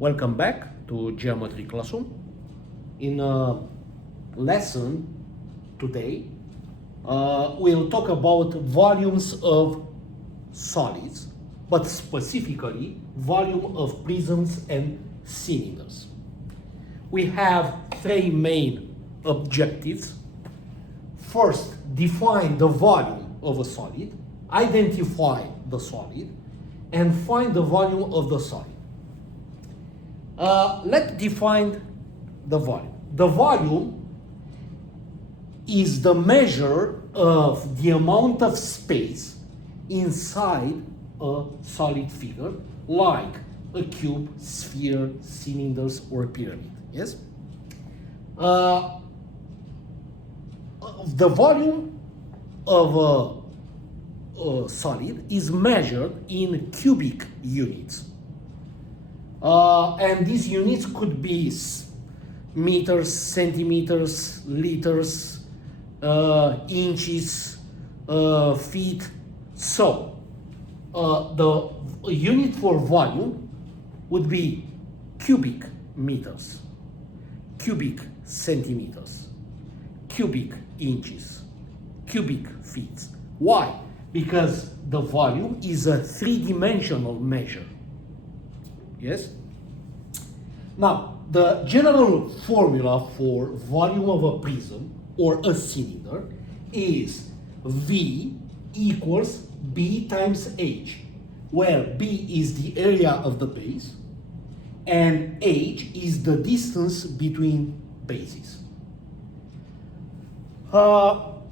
Welcome back to Geometry Classroom. In a lesson today, we'll talk about volumes of solids, but specifically volume of prisms and cylinders. We have three main objectives. First, define the volume of a solid, identify the solid, and find the volume of the solid. Let's define the volume. The volume is the measure of the amount of space inside a solid figure, like a cube, sphere, cylinders, or pyramid. Yes? The volume of a solid is measured in cubic units. And these units could be meters, centimeters, liters, inches, feet. So, the unit for volume would be cubic meters, cubic centimeters, cubic inches, cubic feet. Why? Because the volume is a three-dimensional measure. Yes? Now, the general formula for volume of a prism or a cylinder is V equals B times H, where B is the area of the base and H is the distance between bases. Now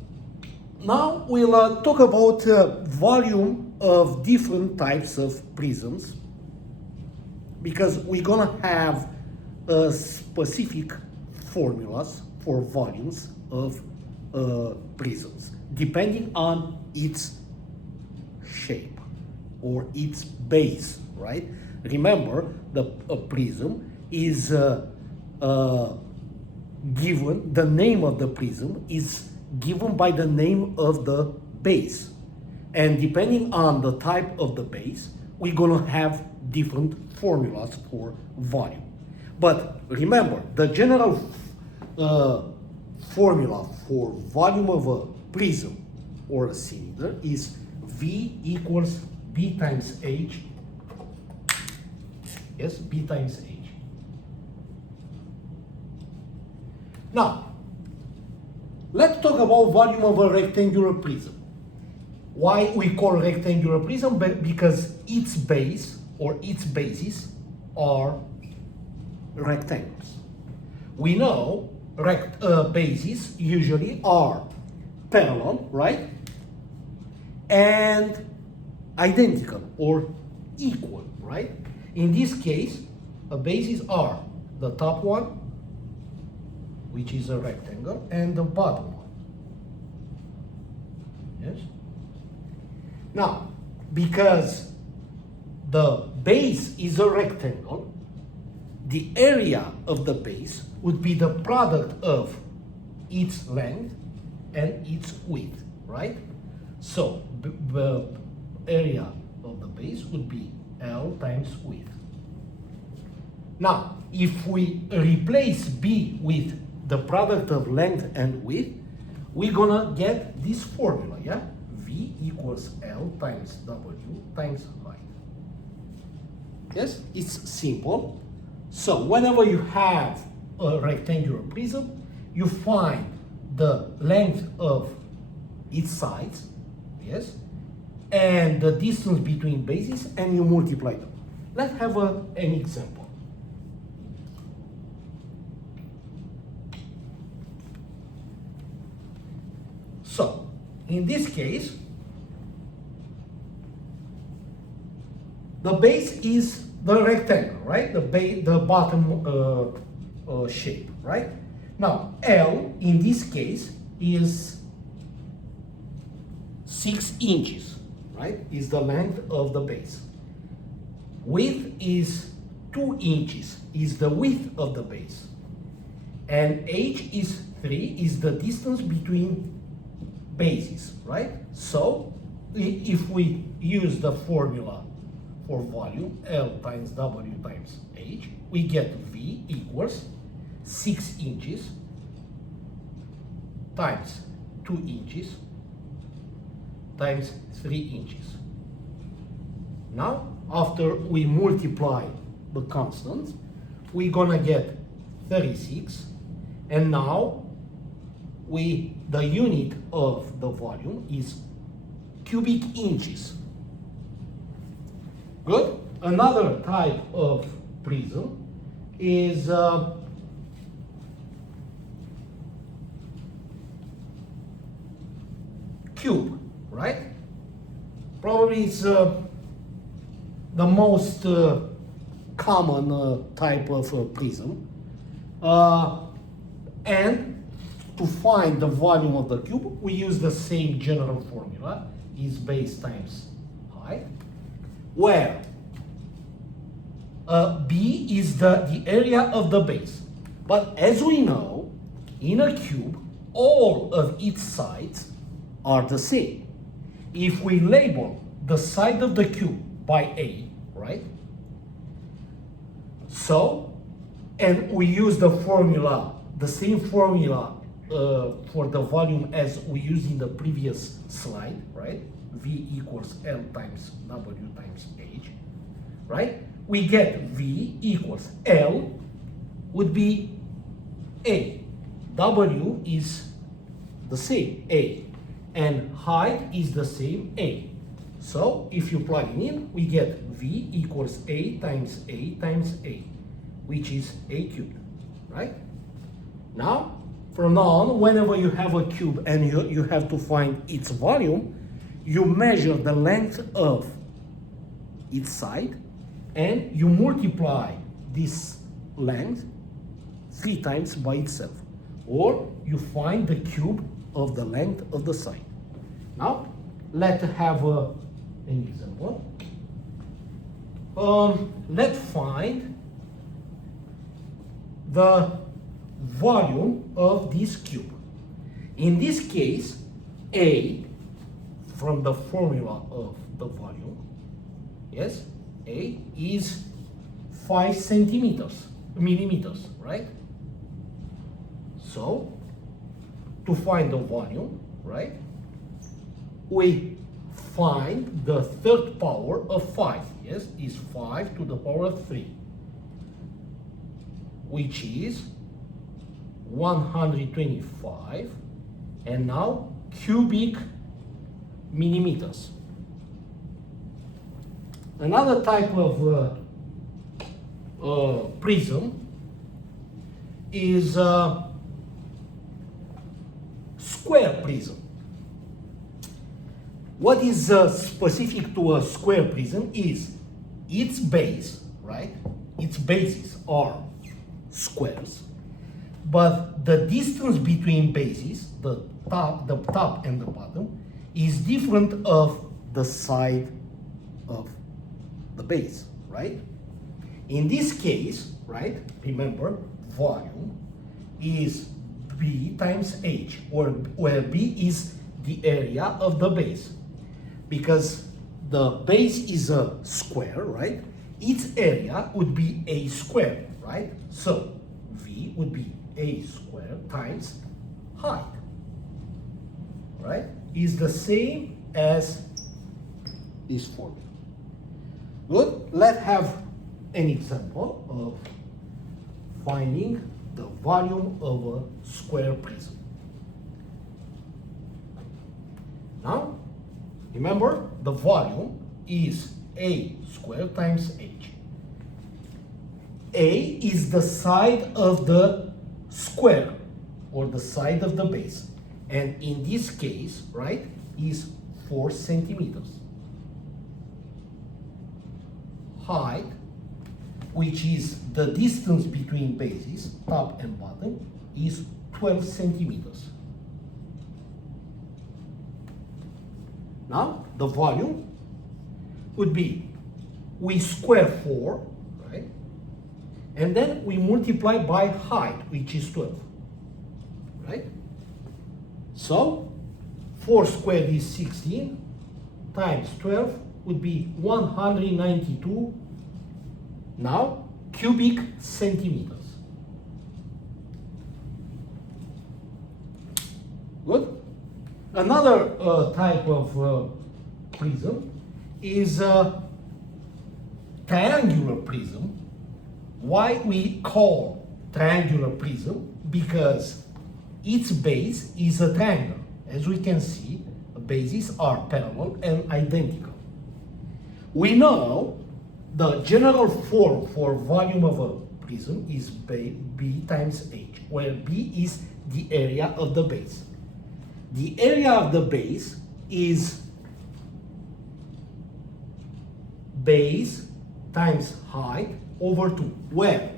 we'll talk about volume of different types of prisms, because we're gonna have specific formulas for volumes of prisms depending on its shape or its base, right? Remember, a prism is given, the name of the prism is given by the name of the base, and depending on the type of the base, we're gonna have different formulas for volume. But remember, the general formula for volume of a prism or a cylinder is V equals B times H. Yes, B times H. Now, let's talk about volume of a rectangular prism. Why we call rectangular prism? Because its base or its bases are rectangles. We know bases usually are parallel, right? And identical or equal, right? In this case, the bases are the top one, which is a rectangle, and the bottom one. Yes? Now, because the base is a rectangle, the area of the base would be the product of its length and its width, right? So, the area of the base would be L times width. Now, if we replace B with the product of length and width, we're gonna get this formula, yeah? V equals L times W times height. Yes, it's simple. So whenever you have a rectangular prism, you find the length of its sides, yes, and the distance between bases, and you multiply them. Let's have an example. So, in this case, the base is the rectangle, right? The bottom shape, right? Now, L in this case is 6 inches, right? Is the length of the base. Width is 2 inches, is the width of the base. And H is 3, is the distance between bases, right? So, if we use the formula for volume, L times W times H, we get V equals 6 inches times 2 inches times 3 inches. Now, after we multiply the constants, we're gonna get 36, and now the unit of the volume is cubic inches. Good? Another type of prism is cube, right? Probably it's the most common type of prism. And to find the volume of the cube, we use the same general formula, is base times height, where B is the area of the base. But as we know, in a cube, all of its sides are the same. If we label the side of the cube by A, right? So, and we use the formula, the same formula for the volume as we used in the previous slide, right? V equals L times W times H, right? We get V equals L would be A. W is the same, A. And height is the same, A. So if you plug it in, we get V equals A times A times A, which is A cubed, right? Now, from now on, whenever you have a cube and you have to find its volume, you measure the length of its side and you multiply this length 3 times by itself. Or you find the cube of the length of the side. Now, let's have an example. Let's find the volume of this cube. In this case, A, from the formula of the volume, yes, A is 5 millimeters, right? So, to find the volume, right, we find the third power of 5, yes, is 5 to the power of 3, which is 125, and now cubic millimeters. Another type of prism is square prism. What is specific to a square prism is its base, right? Its bases are squares, but the distance between bases, the top and the bottom, is different of the side of the base, right? In this case, right, remember, volume is B times H, where B is the area of the base. Because the base is a square, right? Its area would be A squared, right? So V would be A squared times height, right? Is the same as this formula. Good. Let's have an example of finding the volume of a square prism. Now, remember, the volume is A squared times H. A is the side of the square, or the side of the base. And in this case, right, is 4 centimeters. Height, which is the distance between bases, top and bottom, is 12 centimeters. Now, the volume would be, we square 4, right? And then we multiply by height, which is 12, right? So, 4 squared is 16, times 12 would be 192 now cubic centimeters. Good. Another type of prism is a triangular prism. Why we call triangular prism? Because its base is a triangle. As we can see, the bases are parallel and identical. We know the general form for volume of a prism is B times H, where B is the area of the base. The area of the base is base times height over 2, where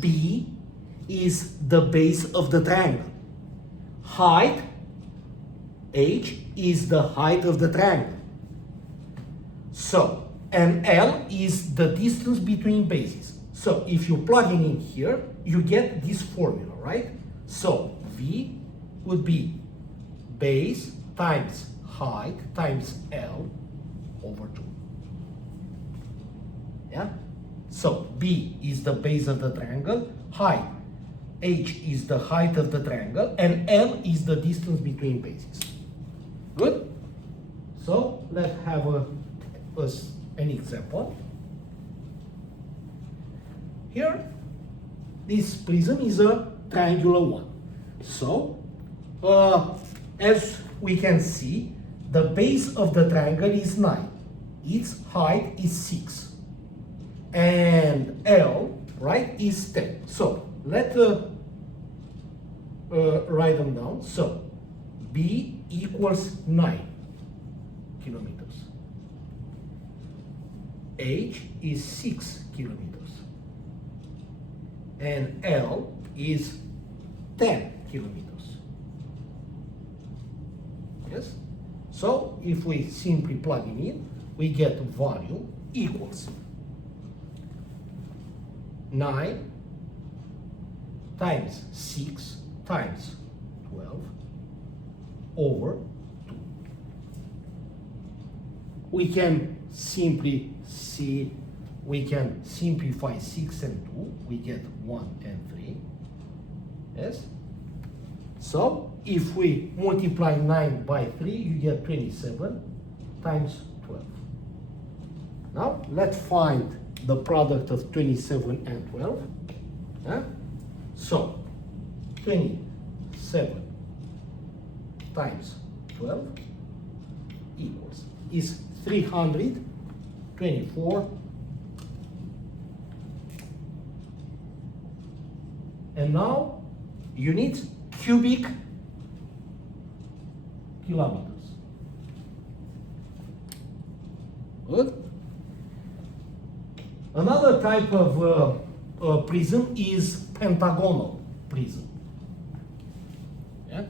B is the base of the triangle. Height, H, is the height of the triangle. So, and L is the distance between bases. So, if you plug it in here, you get this formula, right? So, V would be base times height times L over 2. Yeah? So, B is the base of the triangle, height, H is the height of the triangle, and L is the distance between bases. Good? So, let's have an example. Here, this prism is a triangular one. So, as we can see, the base of the triangle is 9. Its height is 6. And L, right, is 10. So, let's write them down. So, B equals 9 kilometers. H is 6 kilometers. And L is 10 kilometers. Yes? So, if we simply plug it in, we get volume equals 9 times 6 times 12 over 2. We can simply see, we can simplify 6 and 2, we get 1 and 3. Yes? So, if we multiply 9 by 3, you get 27 times 12. Now, let's find the product of 27 and 12. Yeah? So, 27 times 12 is 324. And now you need cubic kilometers. Good. Another type of prism is pentagonal prism. Yeah?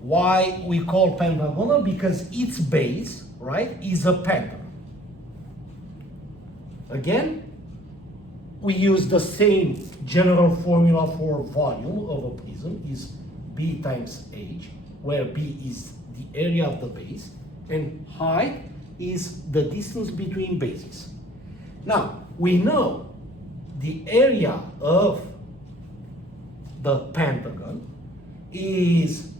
Why we call pentagonal? Because its base, right, is a pentagon. Again, we use the same general formula for volume of a prism is B times H, where B is the area of the base and height is the distance between bases. Now, we know the area of the pentagon is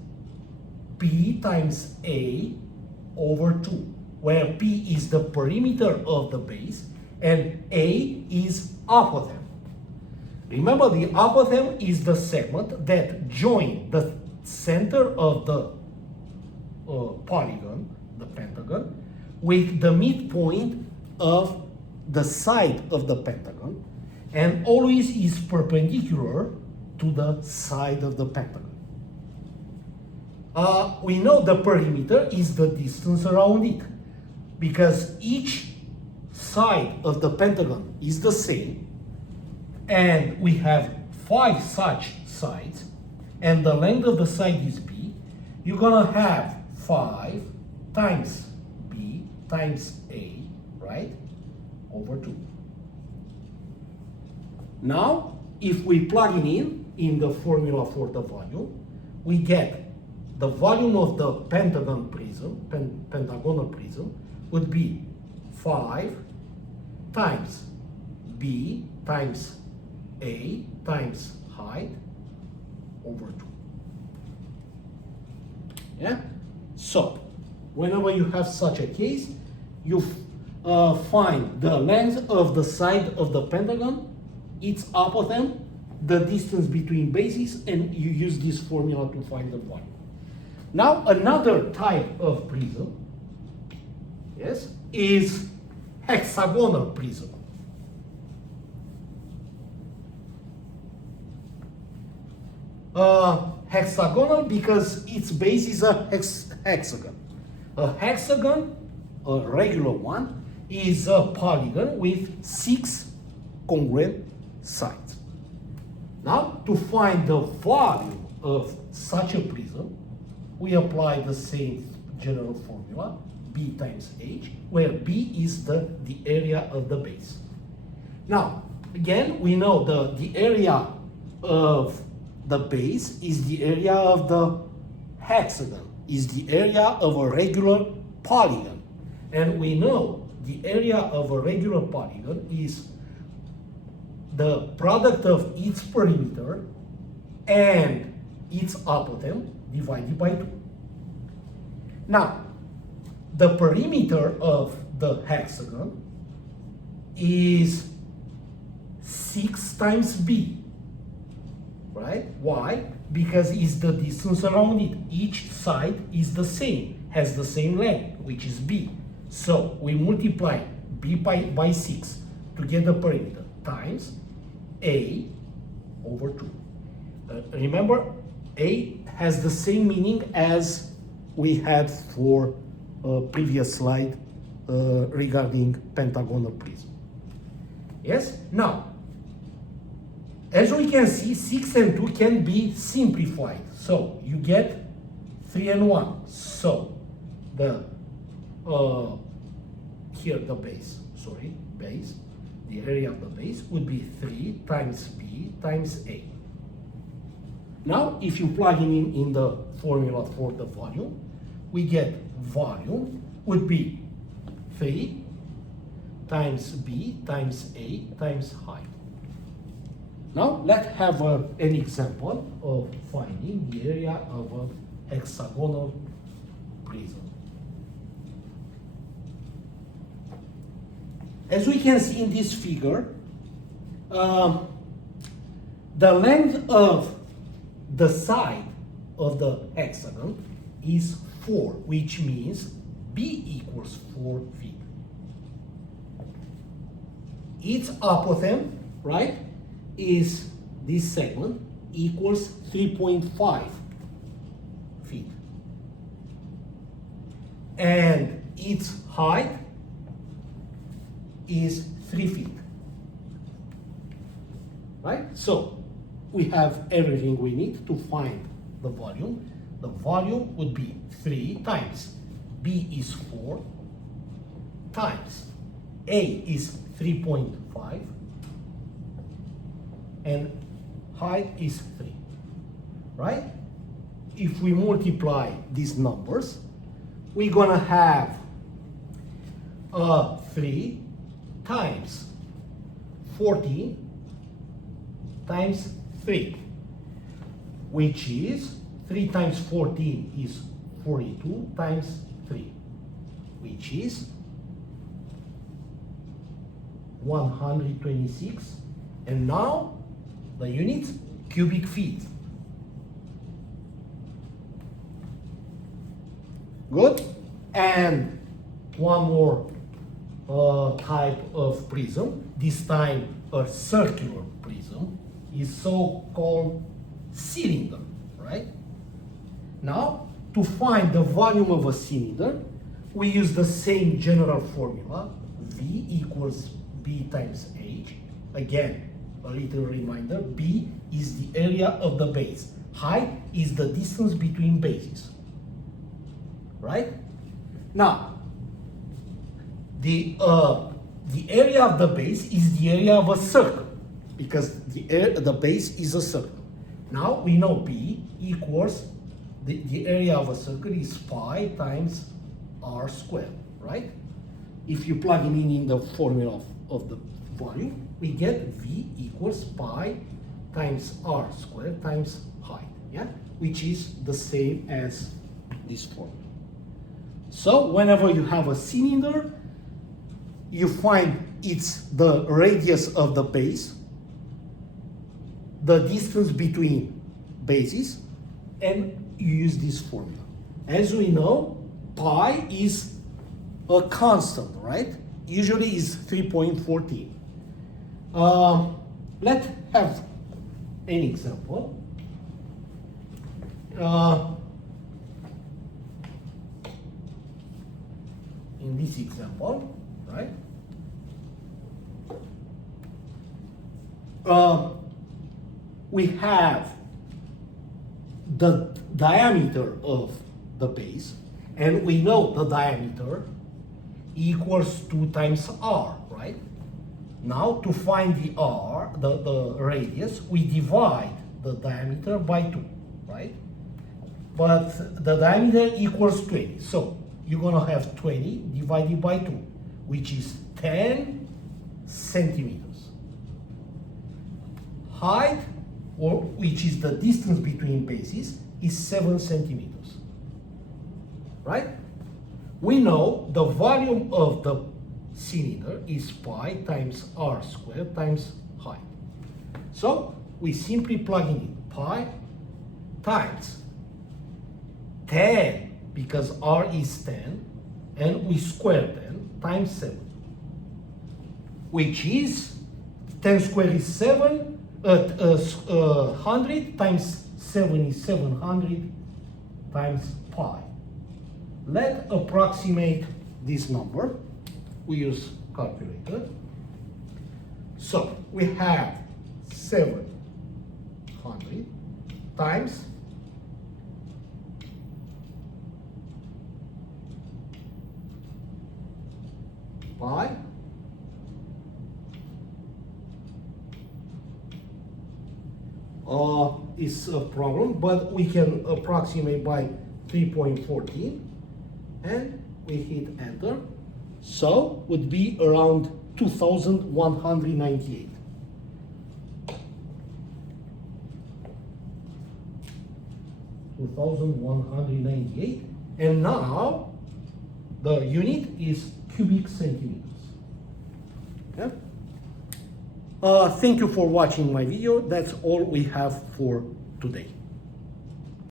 P times A over 2, where P is the perimeter of the base and A is apothem. Remember, the apothem is the segment that joins the center of the polygon, the pentagon, with the midpoint of the side of the pentagon, and always is perpendicular to the side of the pentagon. We know the perimeter is the distance around it, because each side of the pentagon is the same, and we have 5 such sides, and the length of the side is B. You're gonna have 5 times B times A, right, over 2. Now, if we plug it in the formula for the volume, we get the volume of the pentagonal prism would be 5 times b times a times height over 2. Yeah? So, whenever you have such a case, you find the length of the side of the pentagon, its apothegm, the distance between bases, and you use this formula to find the volume. Now, another type of prism, yes, is hexagonal prism. Hexagonal because its base is a hexagon. A hexagon, a regular one, is a polygon with 6 congruent sides. Now, to find the volume of such a prism, we apply the same general formula, B times H, where B is the area of the base. Now, again, we know the area of the base is the area of the hexagon, is the area of a regular polygon. And we know the area of a regular polygon is the product of its perimeter and its apothegm divided by 2. Now, the perimeter of the hexagon is 6 times b, right? Why? Because it's the distance around it. Each side is the same, has the same length, which is b. So we multiply b by 6 to get the perimeter times a over 2. Remember, a has the same meaning as we had for previous slide regarding pentagonal prism. Yes? Now, as we can see, 6 and 2 can be simplified. So you get 3 and 1. So the here the base, the area of the base would be 3 times b times a. Now, if you plug in the formula for the volume, we get volume would be 3 times b times a times height. Now, let's have an example of finding the area of a hexagonal prism. As we can see in this figure, the length of the side of the hexagon is 4, which means b equals 4 feet. Its apothegm, right, is this segment equals 3.5 feet. And its height is 3 feet. Right? So we have everything we need to find the volume. The volume would be 3 times b is 4 times a is 3.5 and height is 3, right? If we multiply these numbers, we're gonna have 3 times 14 times 3, which is 3 times 14 is 42 times 3, which is 126. And now the unit, cubic feet. Good. And one more type of prism, this time a circular prism, is so-called cylinder, right? Now, to find the volume of a cylinder, we use the same general formula, V equals B times H. Again, a little reminder, B is the area of the base. Height is the distance between bases, right? Now, the area of the base is the area of a circle, because the base is a circle. Now we know B equals the area of a circle is pi times r squared, right? if you plug it in the formula of the volume, we get V equals pi times r squared times height, yeah? Which is the same as this formula. So whenever you have a cylinder, you find it's the radius of the base, the distance between bases, and you use this formula. As we know, pi is a constant, right? Usually is 3.14. Let's have an example. In this example, right? We have the diameter of the base, and we know the diameter equals 2 times r, right? Now to find the r, the radius, we divide the diameter by 2, right? But the diameter equals 20, so you're gonna have 20 divided by 2, which is 10 centimeters. Height, or which is the distance between bases, is 7 centimeters, right? We know the volume of the cylinder is pi times r squared times height. So we simply plug in pi times 10, because r is 10, and we square 10 times 7, which is 10 squared is 7, 100 times 7 is 700 times pi. Let's approximate this number. We use calculator. So we have 700 times pi is a problem, but we can approximate by 3.14, and we hit enter. So would be around 2,198. And now the unit is cubic centimeters. Okay? Thank you for watching my video. That's all we have for today.